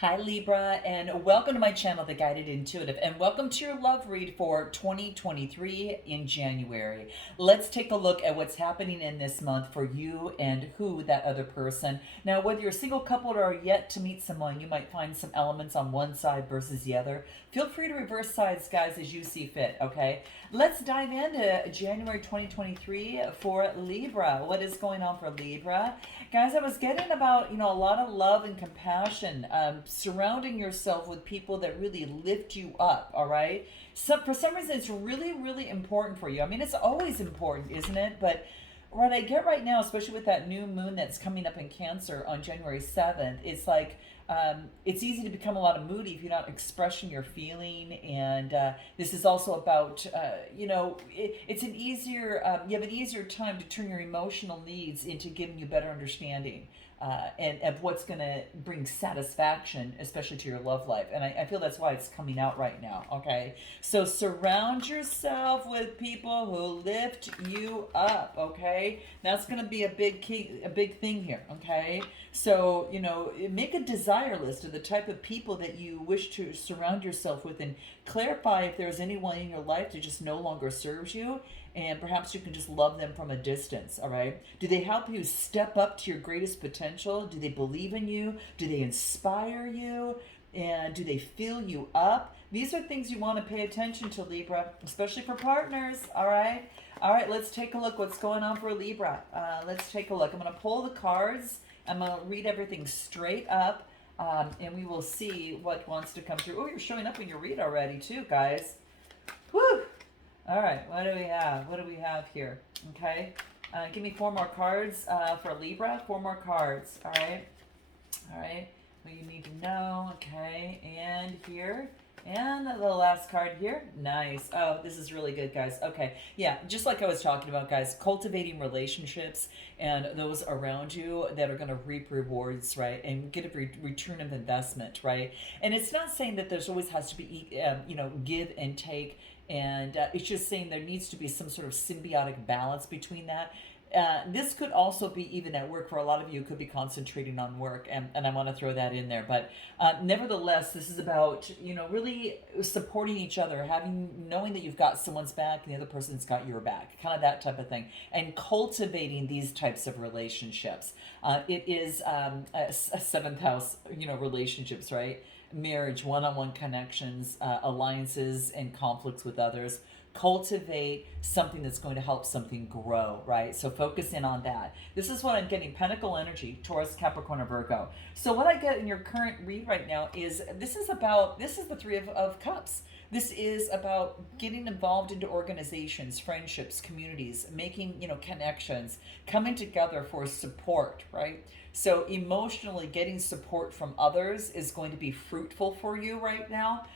Hi Libra, and welcome to my channel, The Guided Intuitive, and welcome to your love read for 2023 in January. Let's take a look at what's happening in this month for you and who that other person. Now, whether you're a single couple or are yet to meet someone, you might find some elements on one side versus the other. Feel free to reverse sides, guys, as you see fit, okay? Let's dive into January 2023 for Libra. What is going on for Libra? Guys, I was getting about, a lot of love and compassion, surrounding yourself with people that really lift you up, all right? So for some reason, it's really, really important for you. I mean, it's always important, isn't it? But what I get right now, especially with that new moon that's coming up in Cancer on January 7th, it's like it's easy to become a lot of moody if you're not expressing your feeling. And this is also about, it's an easier, you have an easier time to turn your emotional needs into giving you better understanding. And of what's going to bring satisfaction, especially to your love life. And I feel that's why it's coming out right now, okay? So surround yourself with people who lift you up, okay? That's going to be a big key, a big thing here, okay? So, make a desire list of the type of people that you wish to surround yourself with and clarify if there's anyone in your life that just no longer serves you, and perhaps you can just love them from a distance, all right? Do they help you step up to your greatest potential? Do they believe in you? Do they inspire you? And do they fill you up? These are things you want to pay attention to, Libra, especially for partners, all right? All right, let's take a look what's going on for Libra. Let's take a look. I'm going to pull the cards. I'm going to read everything straight up, and we will see what wants to come through. Oh, you're showing up in your read already, too, guys. Whew! All right, what do we have? What do we have here? Okay, give me four more cards for Libra. Four more cards. All right, all right. What you need to know. Okay, and here. And the last card here. Nice. Oh, this is really good, guys. Okay. Yeah, just like I was talking about, guys, cultivating relationships and those around you that are going to reap rewards, right? And get a return of investment, right? And it's not saying that there's always has to be, give and take. And it's just saying there needs to be some sort of symbiotic balance between that. This could also be even at work. For a lot of you could be concentrating on work, and I want to throw that in there. But nevertheless, this is about really supporting each other, knowing that you've got someone's back and the other person's got your back, kind of that type of thing, and cultivating these types of relationships. It is a seventh house, relationships, right? Marriage, one-on-one connections, alliances, and conflicts with others. Cultivate something that's going to help something grow, right? So focus in on that. This is what I'm getting: Pentacle energy, Taurus, Capricorn, or Virgo. So what I get in your current read right now is this is the Three of Cups. This is about getting involved into organizations, friendships, communities, making, connections, coming together for support, right? So emotionally getting support from others is going to be fruitful for you right now.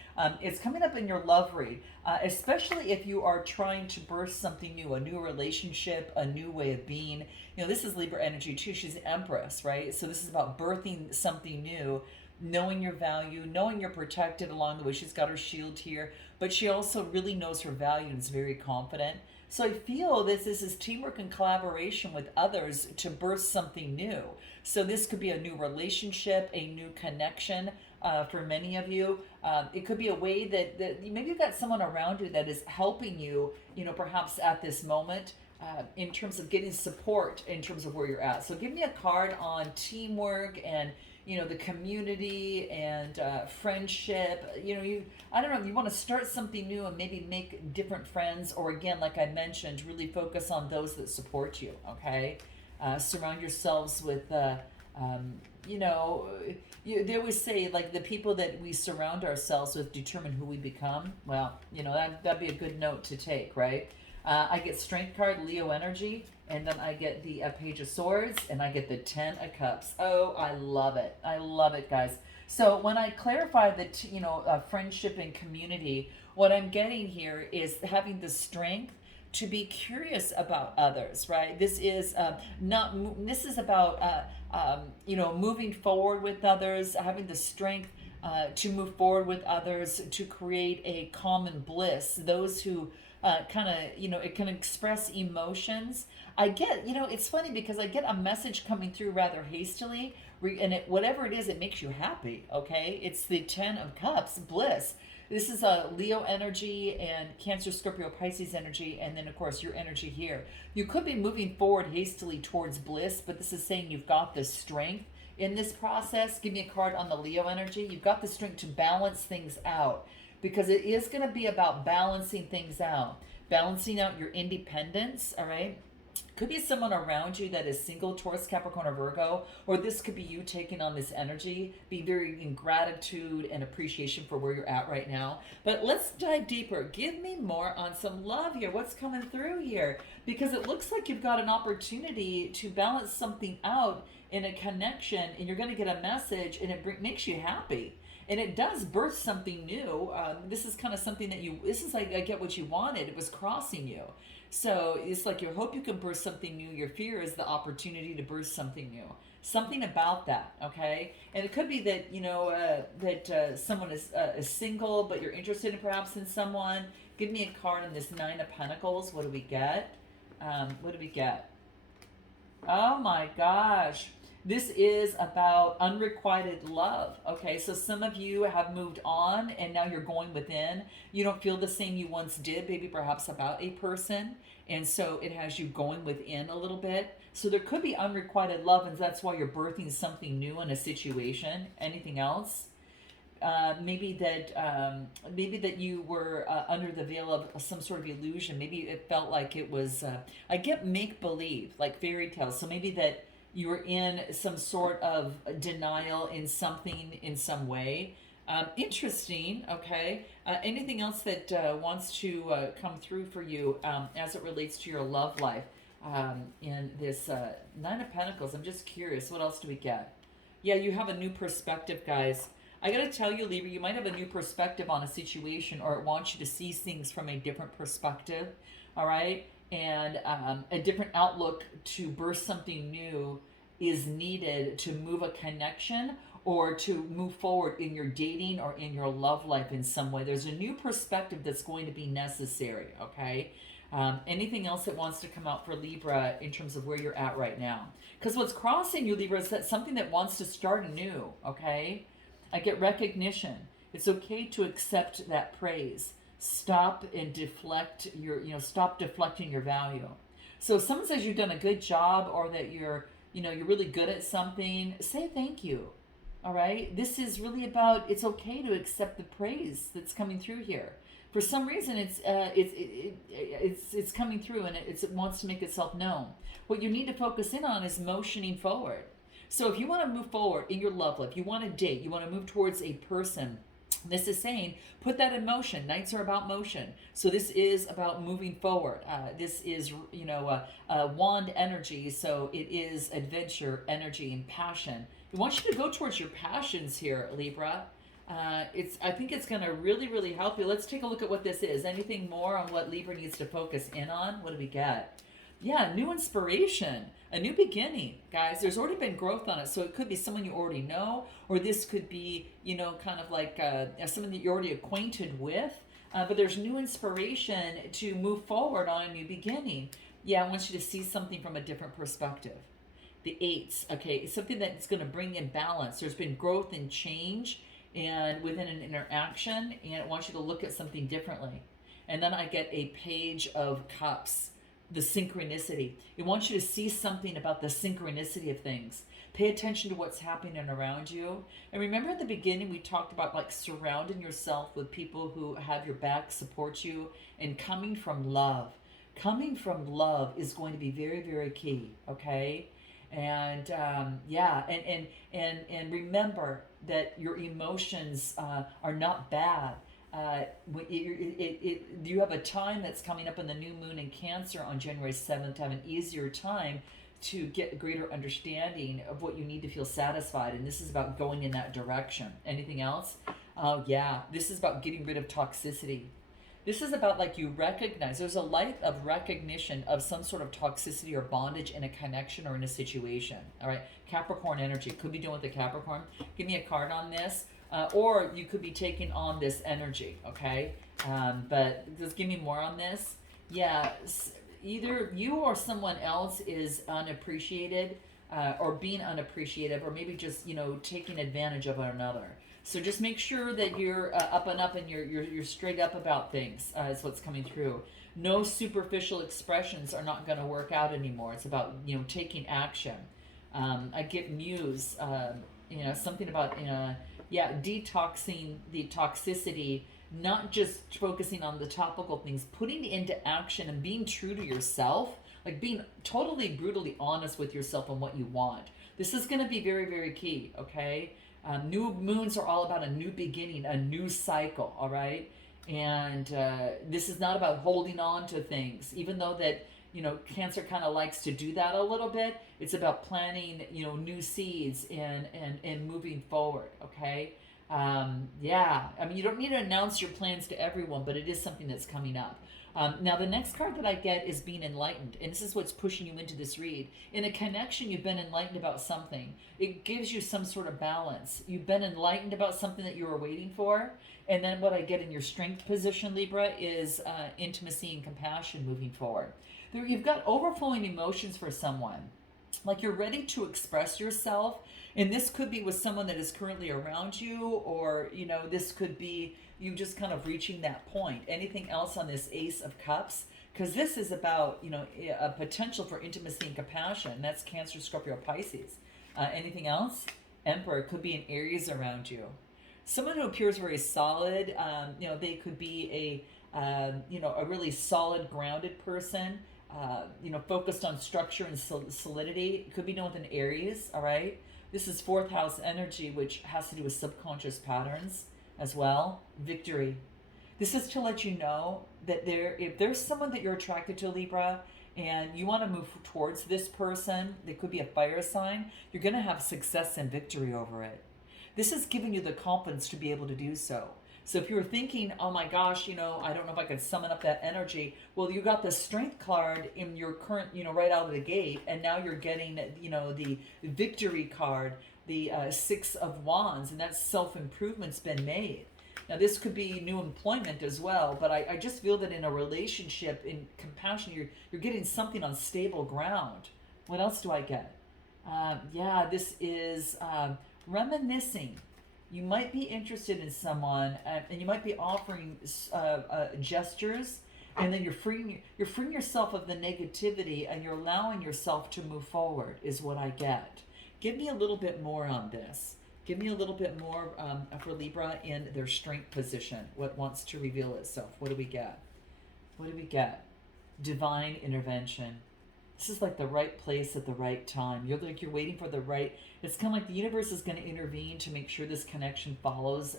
It's coming up in your love read, especially if you are trying to birth something new, a new relationship, a new way of being. This is Libra energy too. She's an Empress, right? So this is about birthing something new, knowing your value, knowing you're protected along the way. She's got her shield here, but she also really knows her value and is very confident. So I feel this is teamwork and collaboration with others to birth something new. So this could be a new relationship, a new connection for many of you. It could be a way that maybe you've got someone around you that is helping you, perhaps at this moment. In terms of getting support in terms of where you're at. So give me a card on teamwork and the community and friendship. I don't know, you want to start something new and maybe make different friends, or again, like I mentioned, really focus on those that support you. Okay, surround yourselves with they always say, like, the people that we surround ourselves with determine who we become. Well, that'd be a good note to take, right? I get Strength card, Leo energy, and then I get the Page of Swords, and I get the Ten of Cups. Oh, I love it. I love it, guys. So when I clarify the, friendship and community, what I'm getting here is having the strength to be curious about others, right? This is This is about moving forward with others, having the strength to move forward with others, to create a common bliss. Those who it can express emotions. I get, it's funny because I get a message coming through rather hastily And whatever it is, it makes you happy, okay? It's the 10 of Cups, bliss. This is a Leo energy and Cancer, Scorpio, Pisces energy, and then, of course, your energy here. You could be moving forward hastily towards bliss, but this is saying you've got the strength in this process. Give me a card on the Leo energy. You've got the strength to balance things out, because it is going to be about balancing things out, balancing out your independence, all right? Could be someone around you that is single, Taurus, Capricorn, or Virgo, or this could be you taking on this energy. Be very in gratitude and appreciation for where you're at right now. But let's dive deeper. Give me more on some love here. What's coming through here? Because it looks like you've got an opportunity to balance something out in a connection, and you're going to get a message, and it makes you happy. And it does birth something new. This is kind of something that this is like, I get what you wanted. It was crossing you. So it's like you hope you can birth something new. Your fear is the opportunity to birth something new. Something about that, okay? And it could be that, that someone is single, but you're interested in perhaps in someone. Give me a card on this 9 of Pentacles. What do we get? What do we get? Oh my gosh. This is about unrequited love. Okay, so some of you have moved on and now you're going within. You don't feel the same you once did, maybe perhaps about a person. And so it has you going within a little bit. So there could be unrequited love, and that's why you're birthing something new in a situation. Anything else? Maybe that you were under the veil of some sort of illusion. Maybe it felt like it was, I get make-believe, like fairy tales. So maybe that you were in some sort of denial in something in some way. Interesting, okay. Anything else that wants to come through for you as it relates to your love life in this 9 of Pentacles? I'm just curious, what else do we get? Yeah, you have a new perspective, guys. I got to tell you, Libra, you might have a new perspective on a situation, or it wants you to see things from a different perspective, all right? And a different outlook to birth something new is needed to move a connection or to move forward in your dating or in your love life in some way. There's a new perspective that's going to be necessary, okay? Anything else that wants to come out for Libra in terms of where you're at right now? Because what's crossing you, Libra, is that something that wants to start anew, okay? I get recognition. It's okay to accept that praise. Stop and deflect stop deflecting your value. So if someone says you've done a good job, or that you're really good at something, say thank you. All right? This is really about, it's okay to accept the praise that's coming through here. For some reason, it's coming through, and it wants to make itself known. What you need to focus in on is motioning forward. So if you want to move forward in your love life, you want to date, you want to move towards a person, this is saying, put that in motion. Nights are about motion. So this is about moving forward. This is, wand energy. So it is adventure, energy, and passion. It wants you to go towards your passions here, Libra. I think it's going to really, really help you. Let's take a look at what this is. Anything more on what Libra needs to focus in on? What do we get? Yeah, new inspiration, a new beginning, guys. There's already been growth on it, so it could be someone you already know, or this could be, kind of like someone that you're already acquainted with, but there's new inspiration to move forward on a new beginning. Yeah, I want you to see something from a different perspective. The 8s, okay, it's something that's going to bring in balance. There's been growth and change and within an interaction, and it wants you to look at something differently. And then I get a Page of Cups. The synchronicity. It wants you to see something about the synchronicity of things. Pay attention to what's happening around you. And remember at the beginning we talked about like surrounding yourself with people who have your back, support you, and coming from love. Coming from love is going to be very, very key, okay? And and remember that your emotions are not bad. You have a time that's coming up in the new moon in Cancer on January 7th to have an easier time to get a greater understanding of what you need to feel satisfied. And this is about going in that direction. Anything else? Oh, yeah. This is about getting rid of toxicity. This is about like you recognize there's a life of recognition of some sort of toxicity or bondage in a connection or in a situation. All right. Capricorn energy. Could be doing with the Capricorn. Give me a card on this. Or you could be taking on this energy, okay? But just give me more on this. Yeah, either you or someone else is unappreciated. or being unappreciative, or maybe just, taking advantage of another. So just make sure that you're up and up, and you're straight up about things, is what's coming through. No superficial expressions are not going to work out anymore. It's about, taking action. I get muse, something about, detoxing the toxicity, not just focusing on the topical things, putting into action and being true to yourself, like being totally brutally honest with yourself on what you want. This is going to be very, very key, okay? New moons are all about a new beginning, a new cycle, all right? And this is not about holding on to things, even though that, Cancer kind of likes to do that a little bit. It's about planting, new seeds and moving forward, okay? You don't need to announce your plans to everyone, but it is something that's coming up. Now, the next card that I get is being enlightened, and this is what's pushing you into this read. In a connection, you've been enlightened about something. It gives you some sort of balance. You've been enlightened about something that you were waiting for, and then what I get in your strength position, Libra, is intimacy and compassion moving forward. You've got overflowing emotions for someone. Like you're ready to express yourself, and this could be with someone that is currently around you, or, this could be you just kind of reaching that point. Anything else on this Ace of Cups? Because this is about, a potential for intimacy and compassion. That's Cancer, Scorpio, Pisces. Anything else? Emperor. Could be an Aries around you. Someone who appears very solid. They could be a really solid, grounded person. Focused on structure and solidity. It could be known with an Aries, all right? This is fourth house energy, which has to do with subconscious patterns as well. Victory. This is to let you know that if there's someone that you're attracted to, Libra, and you want to move towards this person, they could be a fire sign, you're going to have success and victory over it. This is giving you the confidence to be able to do so. So if you were thinking, oh my gosh, I don't know if I could summon up that energy. Well, you got the strength card in your current, right out of the gate. And now you're getting, the victory card, the Six of Wands. And that self-improvement's been made. Now, this could be new employment as well. But I just feel that in a relationship, in compassion, you're getting something on stable ground. What else do I get? This is reminiscing. You might be interested in someone, and you might be offering gestures, and then you're freeing yourself of the negativity, and you're allowing yourself to move forward, is what I get. Give me a little bit more on this. Give me a little bit more for Libra in their strength position. What wants to reveal itself? What do we get? What do we get? Divine intervention. This is like the right place at the right time. You're waiting for the right. It's kind of like the universe is going to intervene to make sure this connection follows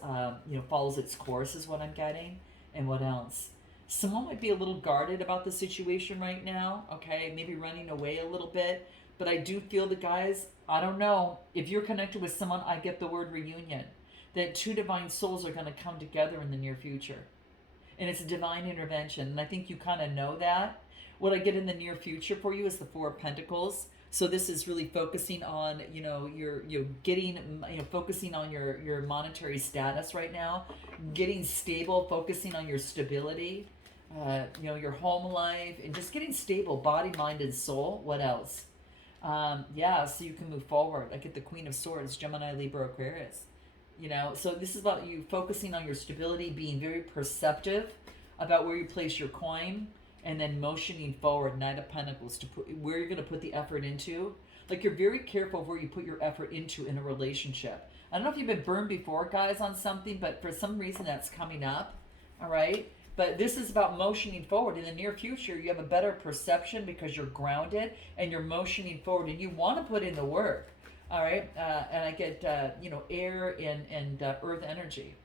its course, is what I'm getting. And what else? Someone might be a little guarded about the situation right now. Okay, maybe running away a little bit. But I do feel that, guys, I don't know. If you're connected with someone, I get the word reunion. That two divine souls are going to come together in the near future. And it's a divine intervention. And I think you kind of know that. What I get in the near future for you is the Four of Pentacles. So this is really focusing on, focusing on your monetary status right now, getting stable, focusing on your stability, your home life, and just getting stable, body, mind, and soul. What else? So you can move forward. I get the Queen of Swords, Gemini, Libra, Aquarius. So this is about you focusing on your stability, being very perceptive about where you place your coin, and then motioning forward, Knight of Pentacles, to put where you're going to put the effort into. Like, you're very careful of where you put your effort into in a relationship. I don't know if you've been burned before, guys, on something, but for some reason that's coming up, all right? But this is about motioning forward. In the near future, you have a better perception because you're grounded and you're motioning forward, and you want to put in the work, all right? And I get, air and earth energy.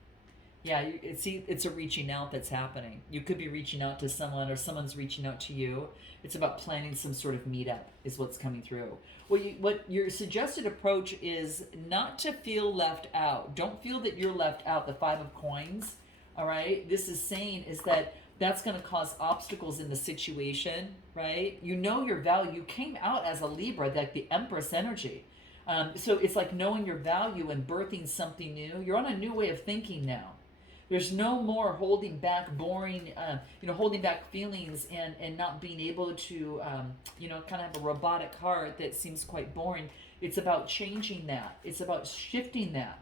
Yeah, it's a reaching out that's happening. You could be reaching out to someone, or someone's reaching out to you. It's about planning some sort of meetup, is what's coming through. What your suggested approach is not to feel left out. Don't feel that you're left out. The Five of Coins, all right? This is saying is that that's going to cause obstacles in the situation, right? You know your value. You came out as a Libra, like the Empress energy. So it's like knowing your value and birthing something new. You're on a new way of thinking now. There's no more holding back boring, holding back feelings and not being able to, kind of have a robotic heart that seems quite boring. It's about changing that. It's about shifting that.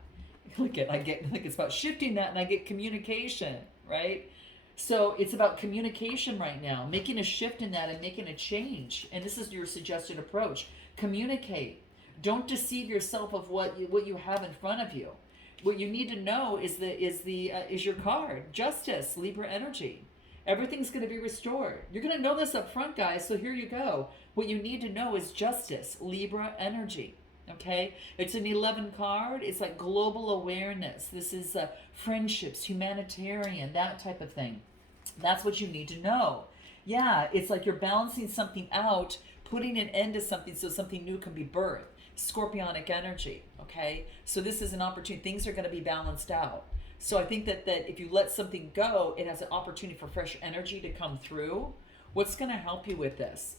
It's about shifting that, and I get communication, right? So it's about communication right now, making a shift in that and making a change. And this is your suggested approach. Communicate. Don't deceive yourself of what you have in front of you. What you need to know is your card, Justice, Libra energy. Everything's going to be restored. You're going to know this up front, guys. So here you go. What you need to know is Justice, Libra energy. Okay, it's an 11 card. It's like global awareness. This is friendships, humanitarian, that type of thing. That's what you need to know. Yeah, it's like you're balancing something out, putting an end to something so something new can be birthed. Scorpionic energy, okay? So this is an opportunity. Things are going to be balanced out. So I think that if you let something go, it has an opportunity for fresh energy to come through. What's going to help you with this?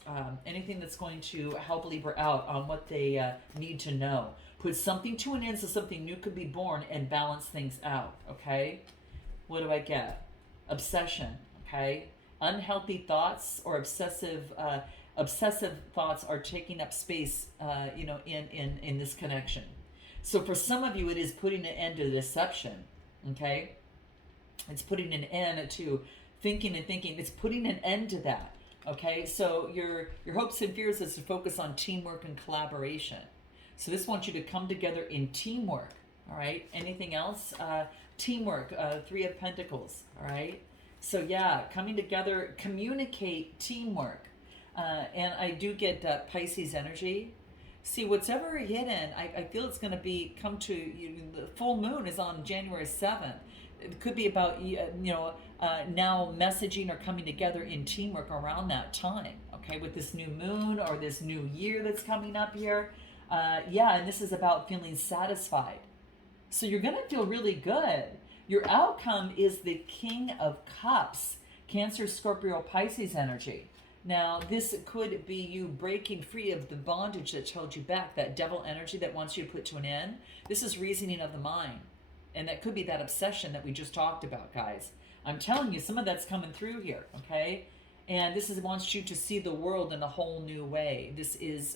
Anything that's going to help Libra out on what they need to know. Put something to an end so something new could be born and balance things out, okay? What do I get? Obsession, okay? Unhealthy thoughts or obsessive thoughts are taking up space, in this connection. So for some of you, it is putting an end to deception, okay? It's putting an end to thinking. It's putting an end to that, okay? So your hopes and fears is to focus on teamwork and collaboration. So this wants you to come together in teamwork, all right? Anything else? Teamwork, Three of Pentacles, all right? So yeah, coming together, communicate, teamwork. And I do get Pisces energy. See, what's ever hidden, I feel it's going to come to you. The full moon is on January 7th. It could be about, now messaging or coming together in teamwork around that time, okay, with this new moon or this new year that's coming up here. And this is about feeling satisfied. So you're going to feel really good. Your outcome is the King of Cups, Cancer, Scorpio, Pisces energy. Now, this could be you breaking free of the bondage that's held you back, that devil energy that wants you to put to an end. This is reasoning of the mind. And that could be that obsession that we just talked about, guys. I'm telling you, some of that's coming through here, okay? And this wants you to see the world in a whole new way. This is,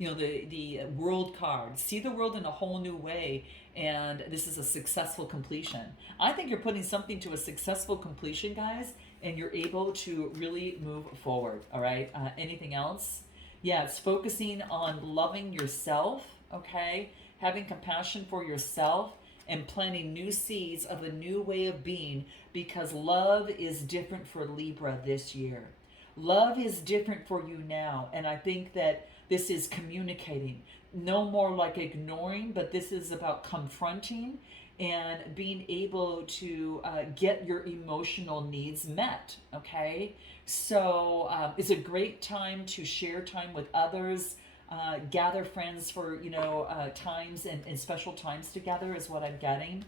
the world card. See the world in a whole new way. And this is a successful completion. I think you're putting something to a successful completion, guys, and you're able to really move forward, all right? Anything else? Yeah, it's focusing on loving yourself, okay? Having compassion for yourself and planting new seeds of a new way of being, because love is different for Libra this year. Love is different for you now, and I think that this is communicating. No more like ignoring, but this is about confronting and being able to get your emotional needs met, okay? So it's a great time to share time with others, gather friends for, times and special times together is what I'm getting.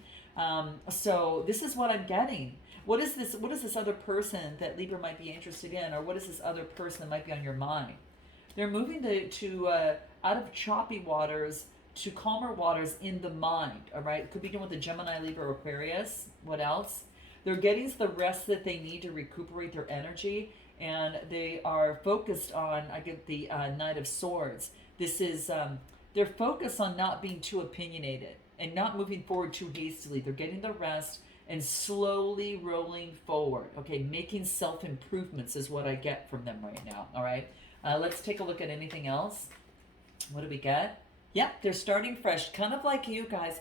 So this is what I'm getting. What is this other person that Libra might be interested in, or what is this other person that might be on your mind? They're moving to out of choppy waters to calmer waters in the mind, all right? It could be doing with the Gemini, Libra, Aquarius. What else? They're getting the rest that they need to recuperate their energy, and they are focused on, I get the Knight of Swords. This is, they're focused on not being too opinionated and not moving forward too hastily. They're getting the rest and slowly rolling forward, okay? Making self-improvements is what I get from them right now, all right? Let's take a look at anything else. What do we get? Yep, they're starting fresh, kind of like you guys,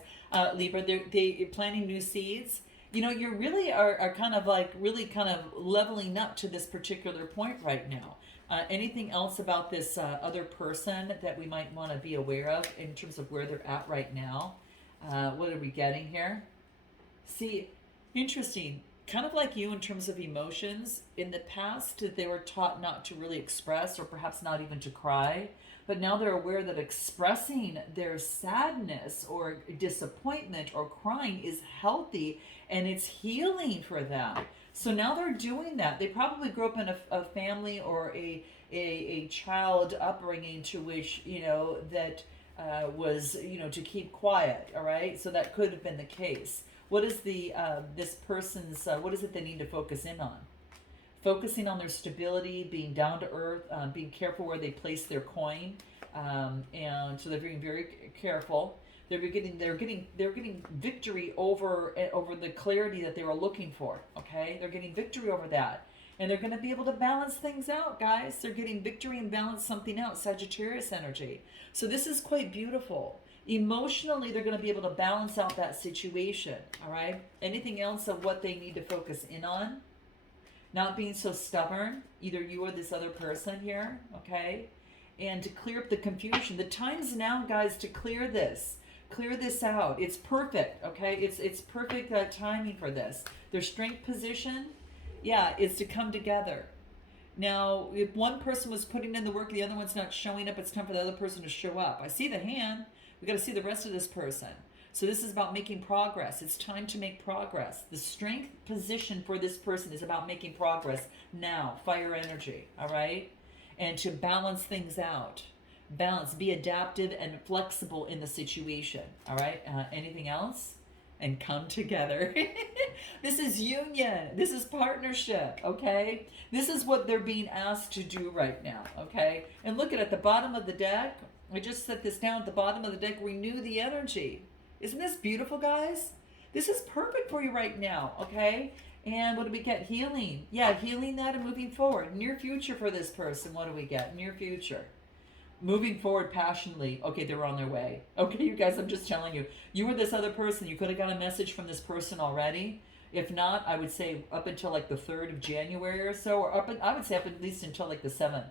Libra. They're planting new seeds. You really are kind of like really kind of leveling up to this particular point right now. Anything else about this other person that we might want to be aware of in terms of where they're at right now? What are we getting here? See, interesting. Kind of like you in terms of emotions. In the past, they were taught not to really express or perhaps not even to cry. But now they're aware that expressing their sadness or disappointment or crying is healthy and it's healing for them. So now they're doing that. They probably grew up in a family or a child upbringing to which, that was, to keep quiet. All right, so that could have been the case. What is the this person's? What is it they need to focus in on? Focusing on their stability, being down to earth, being careful where they place their coin, and so they're being very careful. They're getting victory over the clarity that they were looking for. Okay, they're getting victory over that, and they're going to be able to balance things out, guys. They're getting victory and balance something out. Sagittarius energy. So this is quite beautiful. Emotionally, they're going to be able to balance out that situation. All right. Anything else of what they need to focus in on? Not being so stubborn, either you or this other person here, okay? And to clear up the confusion. The time's now, guys, to clear this. Clear this out. It's perfect, okay? It's perfect timing for this. Their strength position, yeah, is to come together. Now, if one person was putting in the work, the other one's not showing up, it's time for the other person to show up. I see the hand. We got to see the rest of this person. So this is about making progress. It's time to make progress. The strength position for this person is about making progress now. Fire energy, all right? And to balance things out. Balance, be adaptive and flexible in the situation, all right? Anything else? And come together. This is union. This is partnership, okay? This is what they're being asked to do right now, okay? And look at the bottom of the deck. I just set this down at the bottom of the deck. Renew the energy. Isn't this beautiful, guys? This is perfect for you right now, okay? And what do we get? Healing. Yeah, healing that and moving forward. Near future for this person. What do we get? Near future. Moving forward passionately. Okay, they're on their way. Okay, you guys, I'm just telling you. You or this other person, you could have got a message from this person already. If not, I would say up until like the 3rd of January or so, or I would say up at least until like the 7th.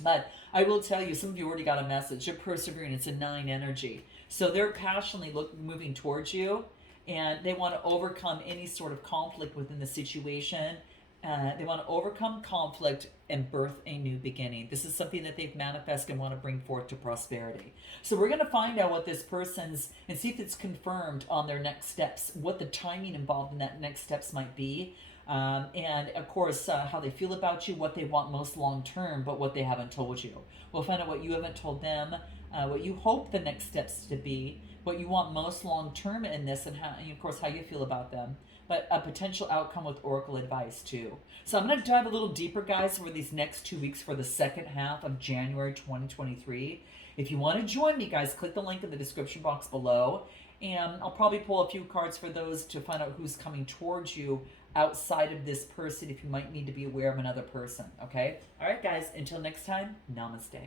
But I will tell you, some of you already got a message. You're persevering. It's a 9 energy. So they're passionately moving towards you, and they want to overcome any sort of conflict within the situation. They want to overcome conflict and birth a new beginning. This is something that they've manifested and want to bring forth to prosperity. So we're going to find out what this person's, and see if it's confirmed on their next steps, what the timing involved in that next steps might be. And of course, how they feel about you, what they want most long term, but what they haven't told you. We'll find out what you haven't told them, what you hope the next steps to be, what you want most long term in this, and how, and of course, how you feel about them. But a potential outcome with oracle advice too. So I'm going to dive a little deeper, guys, over these next 2 weeks for the second half of January 2023. If you want to join me, guys, click the link in the description box below, and I'll probably pull a few cards for those to find out who's coming towards you outside of this person, if you might need to be aware of another person. Okay? All right, guys, until next time, namaste.